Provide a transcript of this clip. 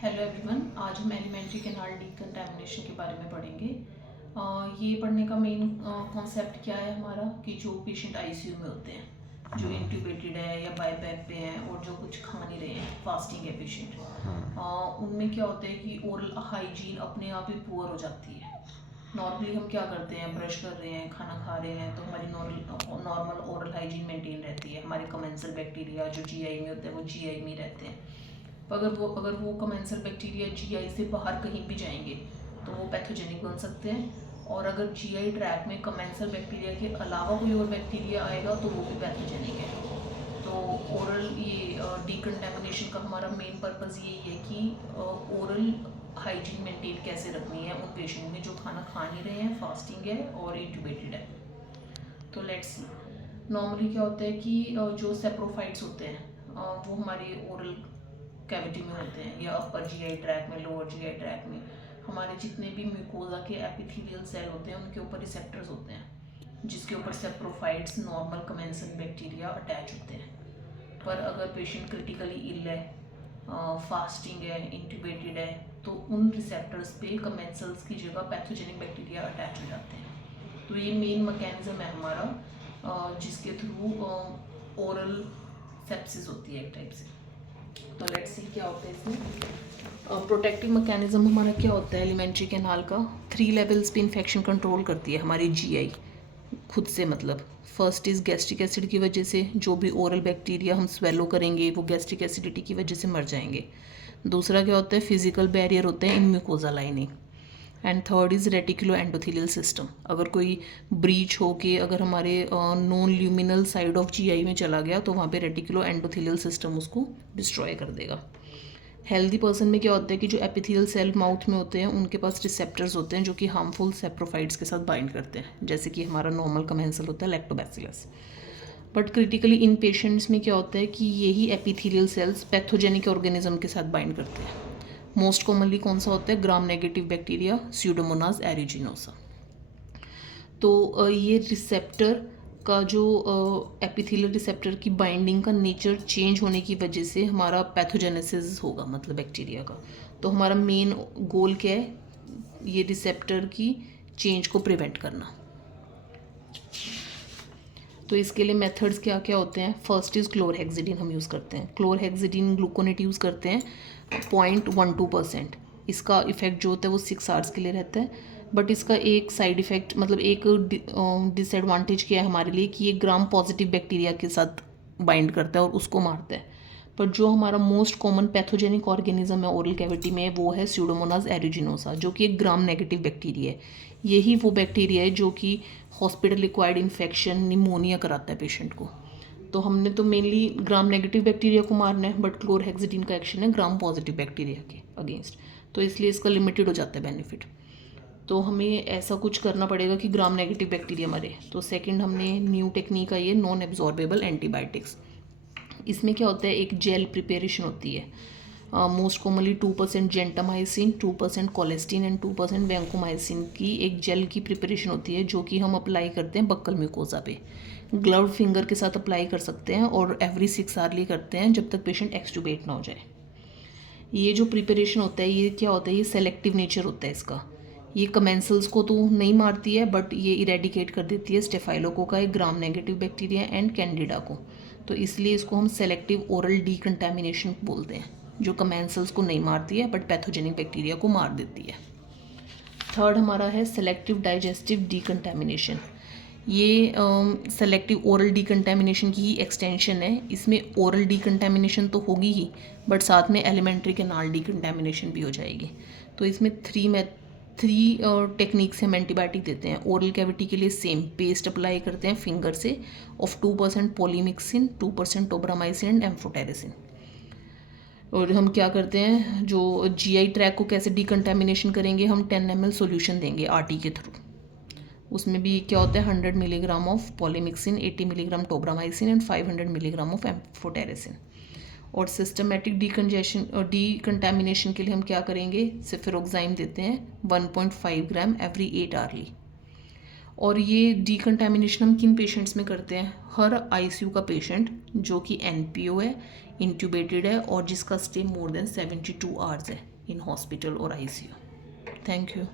Hello everyone, आज हम alimentary canal decontamination के बारे में पढ़ेंगे। ये पढ़ने का मेन कॉन्सेप्ट क्या है हमारा कि जो पेशेंट आईसीयू में होते हैं, जो इंट्यूबेटेड है या बाईपैप पे हैं और जो कुछ खा नहीं रहे हैं, फास्टिंग है पेशेंट, उनमें क्या होता है कि ओरल हाइजीन अपने आप ही पुअर हो जाती है। नॉर्मली हम क्या करते हैं, ब्रश कर रहे हैं, खाना खा रहे हैं, तो हमारी नॉर्मल ओरल हाइजीन मेंटेन रहती है। हमारे कमेंसल बैक्टीरिया जो जीआई में होते हैं वो जीआई में रहते हैं। अगर वो कमेंसल बैक्टीरिया जीआई से बाहर कहीं भी जाएंगे तो वो पैथोजेनिक बन सकते हैं। और अगर जीआई ट्रैक में कमेंसल बैक्टीरिया के अलावा कोई और बैक्टीरिया आएगा तो वो भी पैथोजेनिक है। तो ओरल ये डीकंटामिनेशन का हमारा मेन पर्पज़ यही है कि ओरल हाइजीन मेंटेन कैसे रखनी है उन पेशेंट में जो खाना खा नहीं रहे हैं, फास्टिंग है और इंट्यूबेटेड है। तो लेट्स सी, नॉर्मली क्या होता है कि जो सेप्रोफाइट्स होते हैं वो हमारी ओरल कैविटी में होते हैं या अपर जीआई ट्रैक में, लोअर जीआई ट्रैक में। हमारे जितने भी म्यूकोजा के एपिथेलियल सेल होते हैं उनके ऊपर रिसेप्टर्स होते हैं जिसके ऊपर saprophytes normal commensal bacteria attach होते हैं। पर अगर पेशेंट क्रिटिकली इल है, फास्टिंग है, इंट्यूबेटेड है, तो उन रिसेप्टर्स पे कमेंसल्स की जगह पैथोजेनिक बैक्टीरिया अटैच हो जाते हैं। तो ये मेन मैकेनिज्म है हमारा जिसके थ्रू ओरल सेप्सिस होती है एक टाइप से। तो लेट्स सी क्या होता है इसमें। प्रोटेक्टिव मैकेनिज्म हमारा क्या होता है एलिमेंट्री कैनाल का, 3 लेवल्स पे इन्फेक्शन कंट्रोल करती है हमारी जीआई खुद से। मतलब फर्स्ट इज़ गैस्ट्रिक एसिड की वजह से जो भी ओरल बैक्टीरिया हम स्वेलो करेंगे वो गैस्ट्रिक एसिडिटी की वजह से मर जाएंगे। दूसरा क्या होता है, फिजिकल बैरियर होते हैं in mucosa lining. And third is reticuloendothelial system. अगर कोई ब्रीच हो के अगर हमारे non luminal side of GI में चला गया तो वहाँ पे रेटिकुलो एंडोथेलियल सिस्टम उसको डिस्ट्रॉय कर देगा। हेल्दी पर्सन में क्या होता है कि जो एपिथेलियल सेल माउथ में होते हैं उनके पास रिसेप्टर्स होते हैं जो कि हार्मफुल सेप्रोफाइट्स के साथ बाइंड करते हैं, जैसे कि हमारा नॉर्मल कमेंसल होता है lactobacillus. But critically in patients में क्या होता है कि यही एपिथेलियल सेल्स पैथोजेनिक ऑर्गेनिज्म के साथ बाइंड करते हैं। मोस्ट कॉमनली कौन सा होता है, ग्राम नेगेटिव बैक्टीरिया स्यूडोमोनास एरिजिनोसा। तो ये रिसेप्टर का जो एपिथेलियल रिसेप्टर की बाइंडिंग का नेचर चेंज होने की वजह से हमारा पैथोजेनेसिस होगा, मतलब बैक्टीरिया का। तो हमारा मेन गोल क्या है, ये रिसेप्टर की चेंज को प्रिवेंट करना। तो इसके लिए मेथड्स क्या क्या होते हैं। फर्स्ट इज़ क्लोरहेक्सिडिन हम यूज़ करते हैं। क्लोरहेक्सिडिन ग्लूकोनेट यूज़ करते हैं 0.12%। इसका इफेक्ट जो होता है वो 6 आवर्स के लिए रहता है। बट इसका एक साइड इफ़ेक्ट, मतलब एक डिसएडवांटेज क्या है हमारे लिए कि ये ग्राम पॉजिटिव बैक्टीरिया के साथ बाइंड करता है और उसको मारता है। पर जो हमारा मोस्ट कॉमन पैथोजेनिक ऑर्गेनिज्म है ओरल कैविटी में वो है स्यूडोमोनास एरिजिनोसा, जो कि एक ग्राम नेगेटिव बैक्टीरिया है। यही वो बैक्टीरिया है जो कि हॉस्पिटल रिक्वायर्ड इन्फेक्शन, निमोनिया कराता है पेशेंट को। तो हमने तो मेनली ग्राम नेगेटिव बैक्टीरिया को मारना है, बट क्लोरहेक्सिडिन का एक्शन है ग्राम पॉजिटिव बैक्टीरिया के अगेंस्ट, तो इसलिए इसका लिमिटेड हो जाता है बेनिफिट। तो हमें ऐसा कुछ करना पड़ेगा कि ग्राम नेगेटिव बैक्टीरिया मरे। तो सेकंड हमने न्यू टेक्निक है ये नॉन एब्जॉर्बेबल एंटीबायोटिक्स। इसमें क्या होता है, एक जेल प्रिपरेशन होती है। Most commonly 2% gentamicin, 2% colistin and 2% vancomycin की एक जेल की प्रिपरेशन होती है जो कि हम अप्लाई करते हैं बक्कल म्यूकोजा पे। ग्लव्ड फिंगर के साथ अप्लाई कर सकते हैं और एवरी 6 आवर्ली करते हैं जब तक पेशेंट एक्सटूबेट ना हो जाए। ये जो प्रिपरेशन होता है ये क्या होता है, ये सेलेक्टिव नेचर होता है इसका। ये कमेंसल्स को तो नहीं मारती है बट ये इरेडिकेट कर देती है staphylococci, gram negative bacteria and candida को। तो इसलिए इसको हम सेलेक्टिव ओरल डीकंटामिनेशन बोलते हैं, जो कमेंसल्स को नहीं मारती है बट पैथोजेनिक बैक्टीरिया को मार देती है। थर्ड हमारा है सेलेक्टिव डाइजेस्टिव डीकंटामिनेशन। ये सेलेक्टिव ओरल डीकंटामिनेशन की ही एक्सटेंशन है। इसमें ओरल डीकंटामिनेशन तो होगी ही बट साथ में एलिमेंट्री कैनाल डीकंटामिनेशन भी हो जाएगी। तो इसमें थ्री टेक्निक्स हम एंटीबायोटिक देते हैं। ओरल कैविटी के लिए सेम पेस्ट अप्लाई करते हैं फिंगर से of 2% polymyxin, 2% tobramycin and amphotericin. और हम क्या करते हैं, जो जीआई ट्रैक को कैसे डीकंटामिनेशन करेंगे, हम 10 ml सॉल्यूशन देंगे आरटी के थ्रू। उसमें भी क्या होता है 100 milligram of polymyxin, 80 milligram tobramycin and 500 milligram of amphotericin. और सिस्टमेटिक डीकंटामिनेशन के लिए हम क्या करेंगे, सिफेरोक्साइम देते हैं 1.5 ग्राम एवरी 8 आवर्ली। और ये डिकंटेमिनेशन हम किन पेशेंट्स में करते हैं? हर आईसीयू का पेशेंट जो कि एनपीओ है, इंट्यूबेटेड है और जिसका स्टे मोर देन 72 आवर्स है इन हॉस्पिटल और आईसीयू। Thank you.